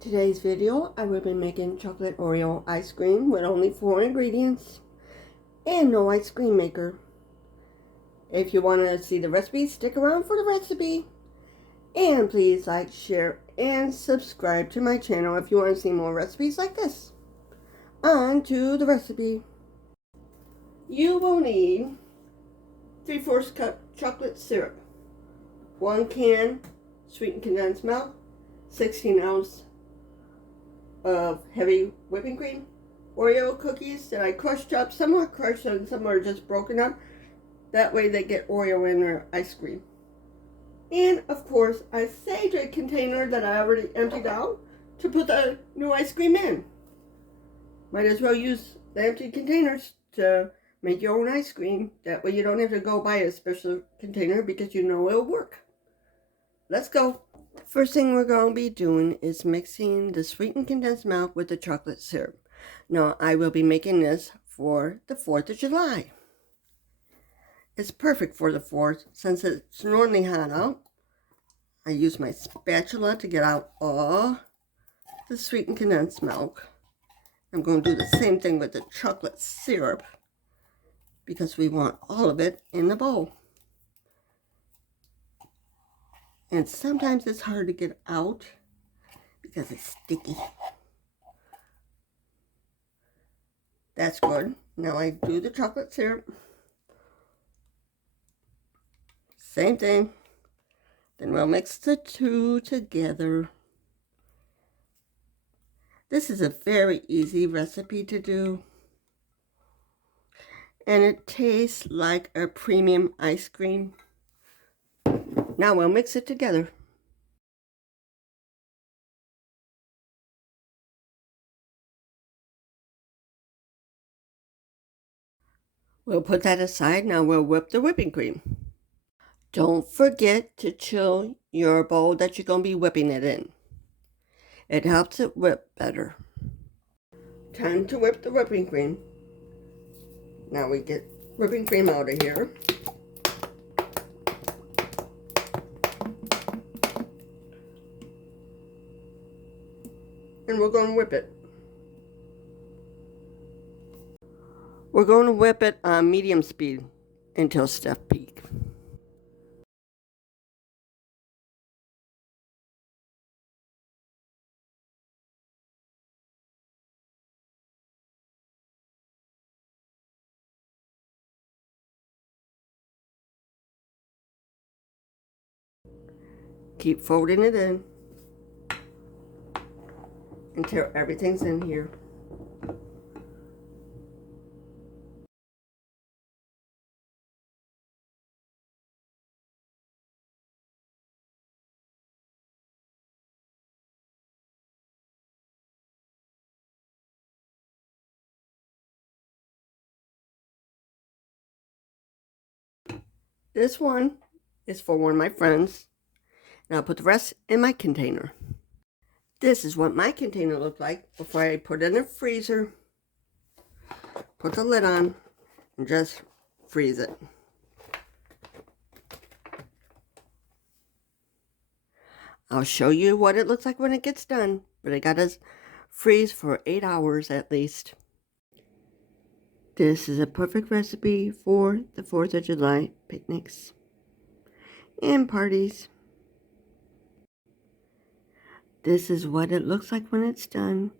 Today's video, I will be making chocolate Oreo ice cream with only 4 ingredients and no ice cream maker. If you want to see the recipe, stick around for the recipe. And please like, share, and subscribe to my channel if you want to see more recipes like this. On to the recipe. You will need 3/4 cup chocolate syrup, 1 can sweetened condensed milk, 16 ounce of heavy whipping cream, Oreo cookies that I crushed up. Some are crushed and some are just broken up. That way they get Oreo in their ice cream. And of course, I saved a container that I already emptied out to put the new ice cream in. Might as well use the empty containers to make your own ice cream. That way you don't have to go buy a special container because you know it'll work. Let's go. First thing we're going to be doing is mixing the sweetened condensed milk with the chocolate syrup. Now, I will be making this for the 4th of July. It's perfect for the 4th since it's normally hot out. I use my spatula to get out all the sweetened condensed milk. I'm going to do the same thing with the chocolate syrup because we want all of it in the bowl. And sometimes it's hard to get out because it's sticky. That's good. Now I do the chocolate syrup. Same thing. Then we'll mix the two together. This is a very easy recipe to do. And it tastes like a premium ice cream. Now we'll mix it together. We'll put that aside. Now we'll whip the whipping cream. Don't forget to chill your bowl that you're going to be whipping it in. It helps it whip better. Time to whip the whipping cream. Now we get whipping cream out of here. And we're going to whip it. We're going to whip it on medium speed until stiff peak. Keep folding it in until everything's in here. This one is for one of my friends. And I'll put the rest in my container. This is what my container looked like before I put it in the freezer. Put the lid on and just freeze it. I'll show you what it looks like when it gets done, but I gotta freeze for 8 hours at least. This is a perfect recipe for the 4th of July picnics and parties. This is what it looks like when it's done.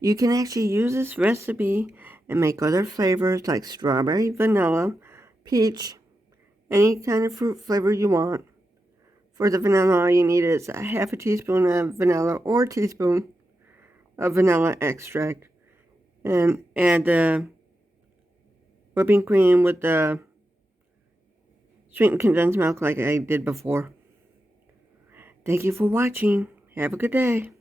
You can actually use this recipe and make other flavors like strawberry, vanilla, peach, any kind of fruit flavor you want. For the vanilla, all you need is a half a teaspoon of vanilla or a teaspoon of vanilla extract. And add the whipping cream with the sweetened condensed milk like I did before. Thank you for watching. Have a good day.